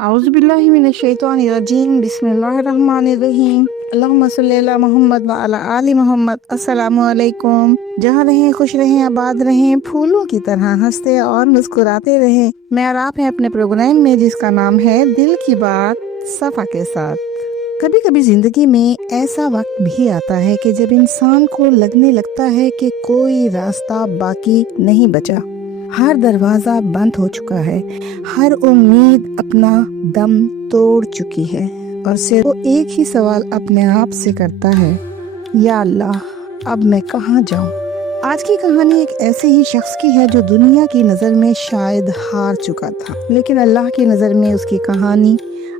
औज़ुबिल्लाहि मिनश्शैतानिर्रजीम बिस्मिल्लाहिर्रहमानिर्रहीम अल्लाहुम्मा सल्लि अला मोहम्मद व अला आलि मोहम्मद। अस्सलामु अलैकुम। जहाँ रहें खुश रहें, आबाद रहें, फूलों की तरह हंसते और मुस्कुराते रहें। मैं और आप हैं अपने प्रोग्राम में जिसका नाम है दिल की बात सफ़ा के साथ। कभी कभी जिंदगी में ऐसा वक्त भी आता है कि जब इंसान को लगने लगता है कि कोई रास्ता बाकी नहीं बचा, हर दरवाजा बंद हो चुका है, हर उम्मीद अपना दम तोड़ चुकी है और सिर्फ वो एक ही सवाल अपने आप से करता है, या अल्लाह अब मैं कहाँ जाऊँ। आज की कहानी एक ऐसे ही शख्स की है जो दुनिया की नज़र में शायद हार चुका था, लेकिन अल्लाह की नज़र में उसकी कहानी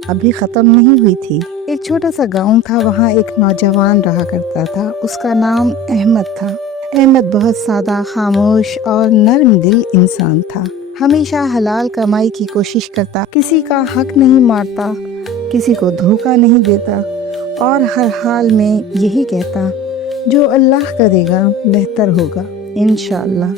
अभी ख़त्म नहीं हुई थी। एक छोटा सा गांव था, वहाँ एक नौजवान रहा करता था। उसका नाम अहमद था। अहमद बहुत सादा, खामोश और नर्म दिल इंसान था। हमेशा हलाल कमाई की कोशिश करता, किसी का हक नहीं मारता, किसी को धोखा नहीं देता और हर हाल में यही कहता, जो अल्लाह करेगा बेहतर होगा इंशाअल्लाह।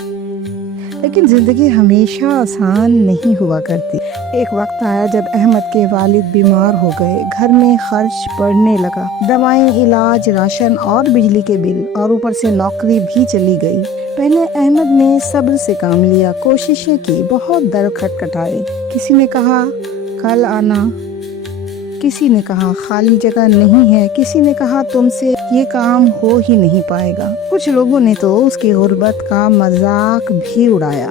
लेकिन ज़िंदगी हमेशा आसान नहीं हुआ करती। एक वक्त आया जब अहमद के वालिद बीमार हो गए। घर में खर्च बढ़ने लगा, दवाएं, इलाज, राशन और बिजली के बिल, और ऊपर से नौकरी भी चली गई। पहले अहमद ने सब्र से काम लिया, कोशिशें की, बहुत दर खटखटाए। किसी ने कहा कल आना, किसी ने कहा खाली जगह नहीं है, किसी ने कहा तुमसे ये काम हो ही नहीं पाएगा। कुछ लोगों ने तो उसकी गुर्बत का मजाक भी उड़ाया।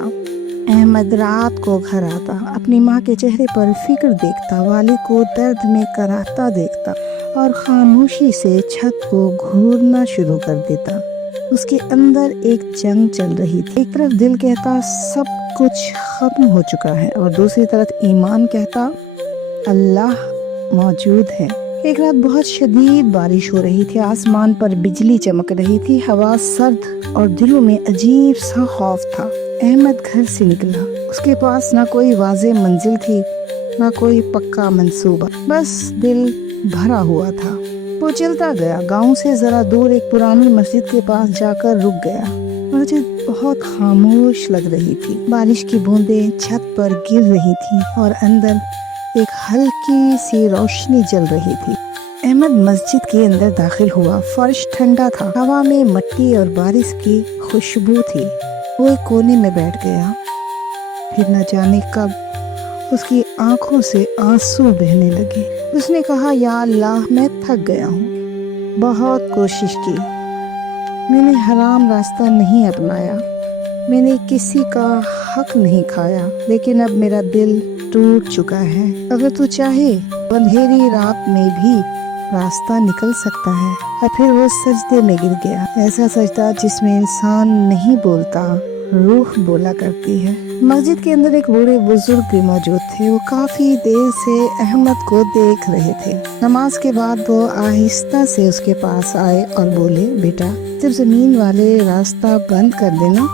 अहमद रात को घर आता, अपनी माँ के चेहरे पर फिक्र देखता, वालिद को दर्द में कराहता देखता और खामोशी से छत को घूरना शुरू कर देता। उसके अंदर एक जंग चल रही थी। एक तरफ दिल कहता सब कुछ खत्म हो चुका है और दूसरी तरफ ईमान कहता अल्लाह मौजूद है। एक रात बहुत शदीद बारिश हो रही थी, आसमान पर बिजली चमक रही थी, हवा सर्द और दिलों में अजीब सा खौफ था। अहमद घर से निकला। उसके पास ना कोई वाज़ेह मंजिल थी, ना कोई पक्का मंसूबा, बस दिल भरा हुआ था। वो चलता गया। गांव से जरा दूर एक पुरानी मस्जिद के पास जाकर रुक गया। मस्जिद बहुत खामोश लग रही थी। बारिश की बूंदें छत पर गिर रही थी और अंदर एक हल्की सी रोशनी जल रही थी। अहमद मस्जिद के अंदर दाखिल हुआ। फर्श ठंडा था, हवा में मिट्टी और बारिश की खुशबू थी। वो एक कोने में बैठ गया। फिर न जाने कब उसकी आंखों से आंसू बहने लगे। उसने कहा या अल्लाह मैं थक गया हूँ, बहुत कोशिश की, मैंने हराम रास्ता नहीं अपनाया, मैंने किसी का हक नहीं खाया, लेकिन अब मेरा दिल टूट चुका है। अगर तू चाहे अंधेरी रात में भी रास्ता निकल सकता है। और फिर वो सजदे में गिर गया। ऐसा सजदा जिसमें इंसान नहीं बोलता, रूह बोला करती है। मस्जिद के अंदर एक बूढ़े बुजुर्ग भी मौजूद थे। वो काफी देर से अहमद को देख रहे थे। नमाज के बाद वो आहिस्ता से उसके पास आए और बोले, बेटा जब जमीन वाले रास्ता बंद कर देना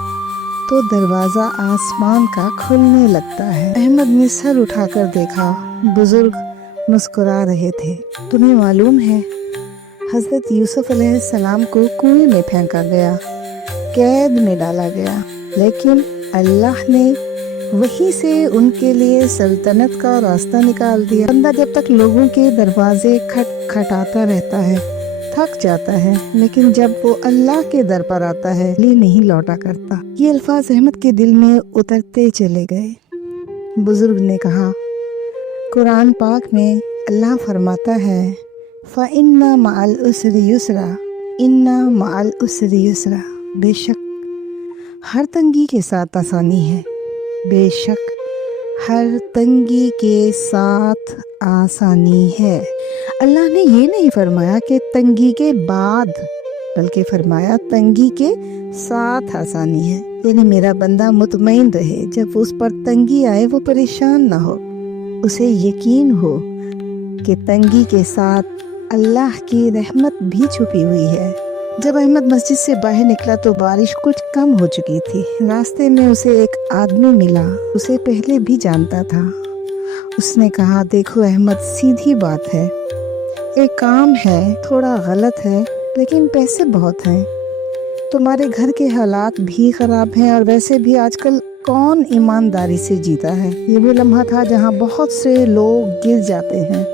तो दरवाजा आसमान का खुलने लगता है। अहमद ने सर उठाकर देखा। बुजुर्ग मुस्कुरा रहे थे। तुम्हें मालूम है हजरत यूसुफ अलैहिस्सलाम को कुएं में फेंका गया, कैद में डाला गया, लेकिन अल्लाह ने वहीं से उनके लिए सल्तनत का रास्ता निकाल दिया। बंदा जब तक लोगों के दरवाजे खटखटाता रहता है थक जाता है, लेकिन जब वो अल्लाह के दर पर आता है खाली नहीं लौटा करता। ये अल्फाज अहमद के दिल में उतरते चले गए। बुजुर्ग ने कहा, कुरान पाक में अल्लाह फरमाता है फ़इन्ना मअल उसरि युसरा, इन्ना मअल उसरि युसरा। बेशक हर तंगी के साथ आसानी है, बेशक हर तंगी के साथ आसानी है। अल्लाह ने ये नहीं फरमाया कि तंगी के बाद, बल्कि फरमाया तंगी के साथ आसानी है। यानी मेरा बंदा मुतमईन रहे, जब उस पर तंगी आए वो परेशान ना हो, उसे यकीन हो कि तंगी के साथ अल्लाह की रहमत भी छुपी हुई है। जब अहमद मस्जिद से बाहर निकला तो बारिश कुछ कम हो चुकी थी। रास्ते में उसे एक आदमी मिला, उसे पहले भी जानता था। उसने कहा, देखो अहमद, सीधी बात है, एक काम है, थोड़ा गलत है, लेकिन पैसे बहुत हैं। तुम्हारे घर के हालात भी खराब हैं और वैसे भी आजकल कौन ईमानदारी से जीता है। ये वो लम्हा था जहाँ बहुत से लोग गिर जाते हैं,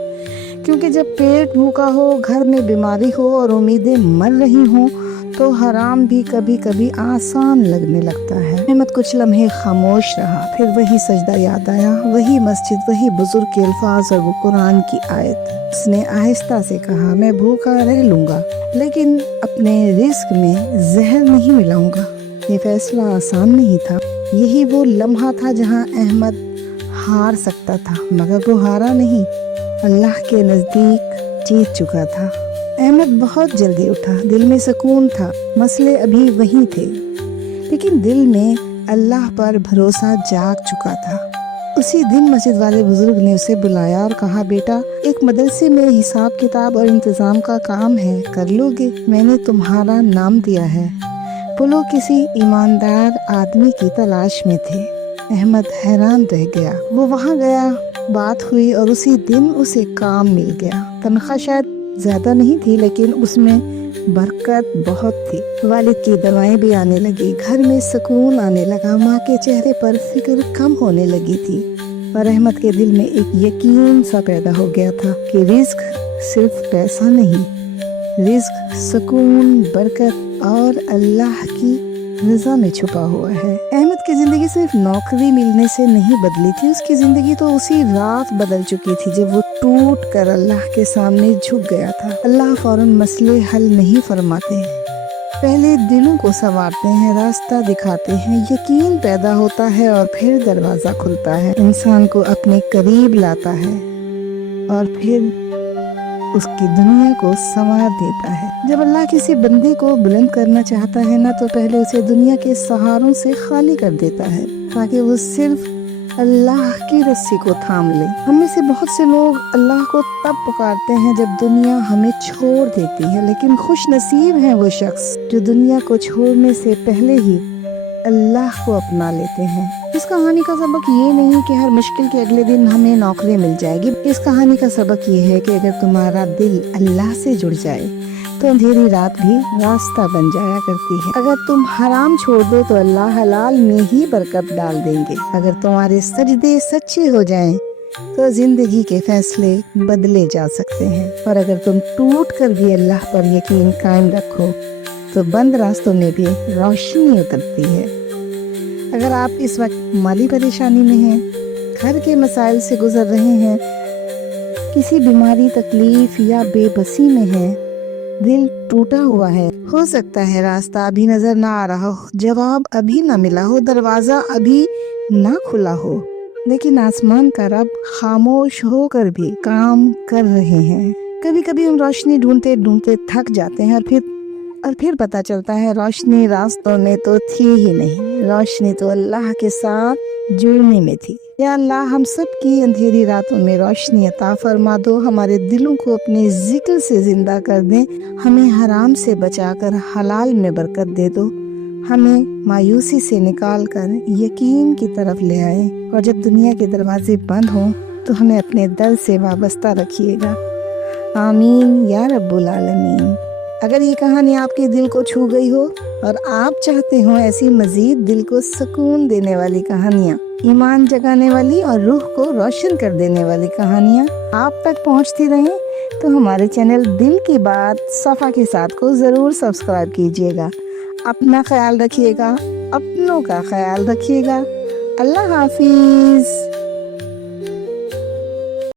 क्योंकि जब पेट भूखा हो, घर में बीमारी हो और उम्मीदें मर रही हों तो हराम भी कभी कभी आसान लगने लगता है। अहमद कुछ लम्हे खामोश रहा, फिर वही सजदा याद आया, वही मस्जिद, वही बुजुर्ग के अल्फाज और वो कुरान की आयत। उसने आहिस्ता से कहा, मैं भूखा रह लूंगा लेकिन अपने रिस्क में जहर नहीं मिलाऊंगा। ये फैसला आसान नहीं था। यही वो लम्हा था जहाँ अहमद हार सकता था, मगर वो हारा नहीं, अल्लाह के नजदीक जीत चुका था। अहमद बहुत जल्दी उठा, दिल में सुकून था, मसले अभी वही थे, लेकिन दिल में अल्लाह पर भरोसा जाग चुका था। उसी दिन मस्जिद वाले बुजुर्ग ने उसे बुलाया और कहा, बेटा, एक मदरसे में हिसाब किताब और इंतजाम का काम है, कर लोगे? मैंने तुम्हारा नाम दिया है। वो लोग किसी ईमानदार आदमी की तलाश में थे। अहमद हैरान रह गया। वो वहाँ गया, बात हुई और उसी दिन उसे काम मिल गया। तनख्वाह शायद ज्यादा नहीं थी, लेकिन उसमें बरकत बहुत थी। वालिद की दवाएं भी आने लगी, घर में सुकून आने लगा, माँ के चेहरे पर फिक्र कम होने लगी थी। और अहमद के दिल में एक यकीन सा पैदा हो गया था कि रिस्क सिर्फ पैसा नहीं, रिस्क सुकून, बरकत और अल्लाह की रज़ा में छुपा हुआ है। अहमद की जिंदगी सिर्फ नौकरी मिलने से नहीं बदली थी, उसकी जिंदगी तो उसी रात बदल चुकी थी जब वो टूट कर अल्लाह के सामने झुक गया था। अल्लाह फौरन मसले हल नहीं फरमाते, पहले दिलों को संवारते हैं, रास्ता दिखाते हैं, यकीन पैदा होता है और फिर दरवाजा खुलता है, इंसान को अपने करीब लाता है और फिर उसकी दुनिया को संवार देता है। जब अल्लाह किसी बंदे को बुलंद करना चाहता है ना, तो पहले उसे दुनिया के सहारों से खाली कर देता है, ताकि वो सिर्फ अल्लाह की रस्सी को थाम ले। हम में से बहुत से लोग अल्लाह को तब पुकारते हैं जब दुनिया हमें छोड़ देती है, लेकिन खुश नसीब है वो शख्स जो दुनिया को छोड़ने से पहले ही अल्लाह को अपना लेते हैं। इस कहानी का सबक ये नहीं कि हर मुश्किल के अगले दिन हमें नौकरी मिल जाएगी। इस कहानी का सबक ये है कि अगर तुम्हारा दिल अल्लाह से जुड़ जाए तो अंधेरी रात भी रास्ता बन जाया करती है। अगर तुम हराम छोड़ दो तो अल्लाह हलाल में ही बरकत डाल देंगे। अगर तुम्हारे सजदे सच्चे हो जाएं तो जिंदगी के फैसले बदले जा सकते हैं। और अगर तुम टूट कर भी अल्लाह पर यकीन कायम रखो तो बंद रास्तों में भी रोशनी उतरती है। अगर आप इस वक्त माली परेशानी में हैं, घर के मसाइल से गुजर रहे हैं, किसी बीमारी, तकलीफ या बेबसी में हैं, दिल टूटा हुआ है, हो सकता है रास्ता अभी नजर ना आ रहा हो, जवाब अभी ना मिला हो, दरवाजा अभी ना खुला हो, लेकिन आसमान का रब खामोश होकर भी काम कर रहे हैं। कभी कभी हम रोशनी ढूंढते ढूंढते थक जाते हैं और फिर पता चलता है रोशनी रास्तों में तो थी ही नहीं, रोशनी तो अल्लाह के साथ जुड़ने में थी। या अल्लाह हम सब की अंधेरी रातों में रोशनी अता फरमा दो, हमारे दिलों को अपने जिक्र से जिंदा कर दे, हमें हराम से बचाकर हलाल में बरकत दे दो, हमें मायूसी से निकाल कर यकीन की तरफ ले आए, और जब दुनिया के दरवाजे बंद हों तो हमें अपने दर से वाबस्ता रखिएगा। आमीन या रब्बुल आलमीन। अगर ये कहानी आपके दिल को छू गई हो और आप चाहते हो ऐसी मजीद दिल को सुकून देने वाली कहानियाँ, ईमान जगाने वाली और रूह को रोशन कर देने वाली कहानियाँ आप तक पहुँचती रहें, तो हमारे चैनल दिल की बात सफ़ा के साथ को ज़रूर सब्सक्राइब कीजिएगा। अपना ख्याल रखिएगा, अपनों का ख्याल रखिएगा। अल्लाह हाफिज़।